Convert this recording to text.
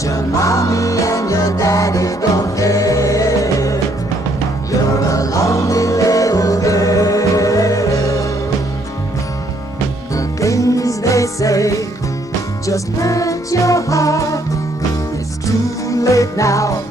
Your mommy and your daddy don't care. You're a lonely little girl. The things they say just hurt your heart. It's too late now